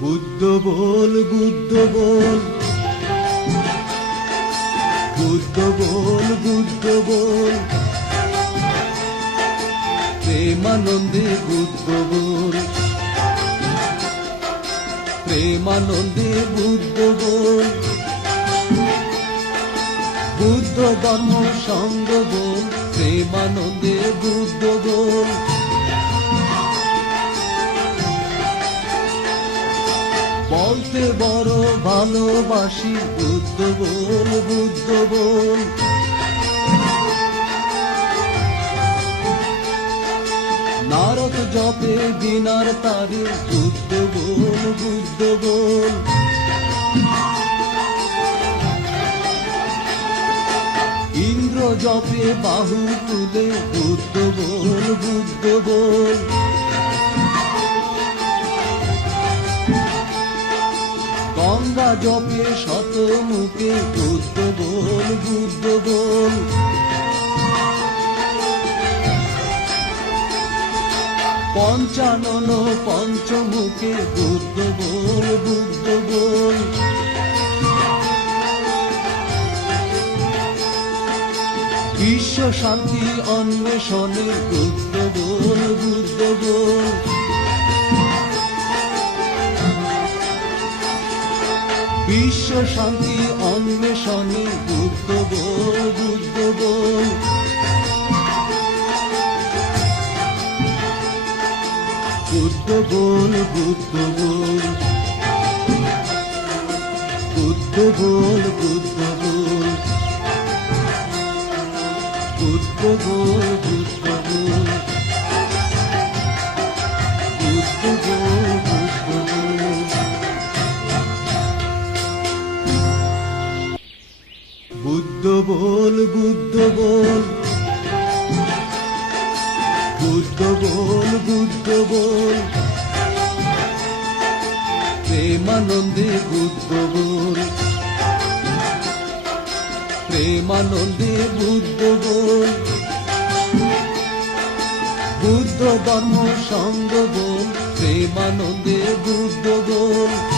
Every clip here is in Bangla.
বুদ্ধ বল বুদ্ধ বল। বুদ্ধ বল বুদ্ধ বল। প্রেমানন্দে বুদ্ধ বল। প্রেমানন্দে বুদ্ধ বল। বুদ্ধ ধর্ম সঙ্গ বল, প্রেমানন্দে বুদ্ধ বল। বলতে বড় ভালোবাসি, বুদ্ধ বল বুদ্ধ বল। নারদ জপে দিনার তারে, বুদ্ধ বল বুদ্ধ বল। ইন্দ্র জপে বাহু তুলে, বুদ্ধ বল বুদ্ধ বল। জপে শত মুখে বুদ্ধ বল বুদ্ধ বল পঞ্চানন পঞ্চমুখে বুদ্ধ বল বুদ্ধ বল বিশ্ব শান্তি অন্বেষণে বুদ্ধ বল বুদ্ধ বল বিশ্ব শান্তি, অন্বেষণে বুদ্ধ বল বুদ্ধ বল। বুদ্ধ বল বুদ্ধ বল। বুদ্ধ বল বুদ্ধ বল। বুদ্ধ বল বুদ্ধ বল বুদ্ধ বল বুদ্ধ বল প্রেমানন্দে বুদ্ধ বল প্রেমানন্দে বুদ্ধ বল বুদ্ধ ধর্ম সঙ্গ বল প্রেমানন্দে বুদ্ধ বল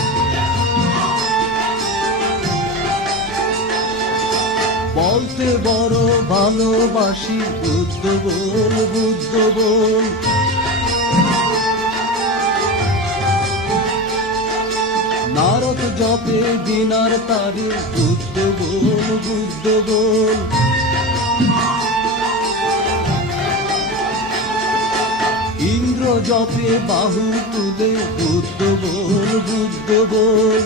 ভালোবাসি, বুদ্ধ বল বুদ্ধ বল। নারদ জপে, দিনার তারে, বুদ্ধ বল বুদ্ধ বল। ইন্দ্র জপে, বাহু তুলে, বুদ্ধ বল বুদ্ধ বল।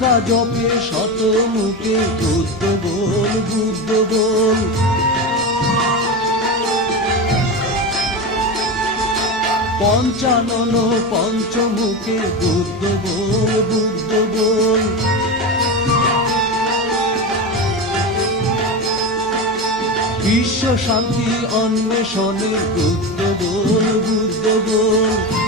গঙ্গা জপে শত মুখে বুদ্ধ বল বুদ্ধ বল পঞ্চানন পঞ্চমুখে বুদ্ধ বল বুদ্ধ বল বিশ্ব শান্তি অন্বেষণে বুদ্ধ বল বুদ্ধ বল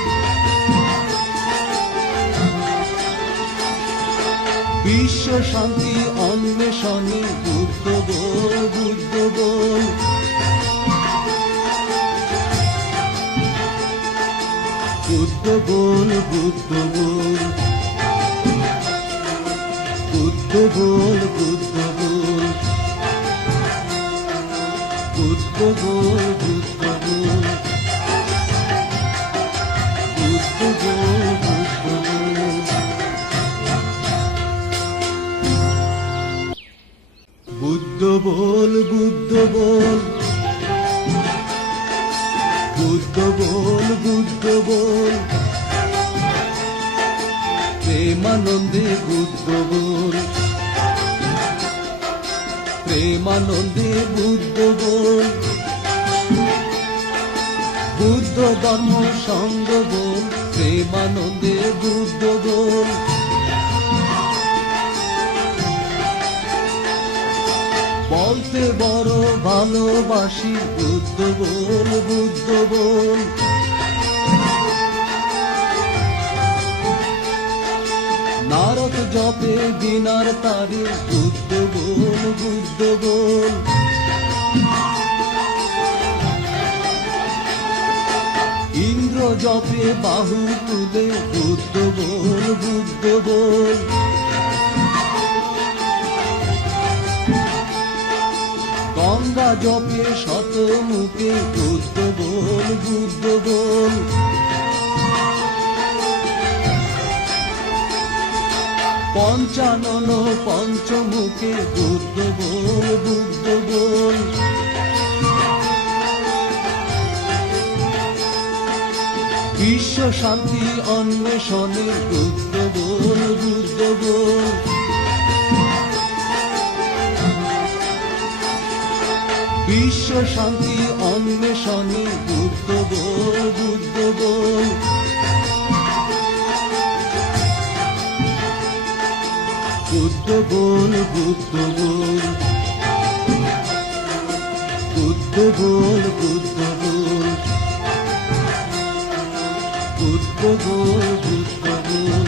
বিশ্ব শান্তি, অন্বেষণে বুদ্ধ বল বুদ্ধ বল। বুদ্ধ বল বুদ্ধ বল। বুদ্ধ বল বুদ্ধ বল। বুদ্ধ বল বল, বুদ্ধ বল। প্রেমানন্দে বুদ্ধ বল। প্রেমানন্দে বুদ্ধ বল। বুদ্ধ ধর্ম সঙ্গ বল, প্রেমানন্দে বুদ্ধ বল। বড় ভালোবাসি, বুদ্ধ বল বুদ্ধ বল নারদ জপে দিনার তারে, বুদ্ধ বল বুদ্ধ বল ইন্দ্র জপে বাহু তুলে, বুদ্ধ বল বুদ্ধ বল গঙ্গা জপে শত মুখে বুদ্ধ বল বুদ্ধ বল। পঞ্চানন পঞ্চমুখে বুদ্ধ বল বুদ্ধ বল। বিশ্ব শান্তি অন্বেষণে বুদ্ধ বল বুদ্ধ বল। বিশ্ব শান্তি, অন্বেষণে বুদ্ধ বল বুদ্ধ বল বুদ্ধ বল বুদ্ধ বল বুদ্ধ বল বুদ্ধ বল বুদ্ধ বল বুদ্ধ বল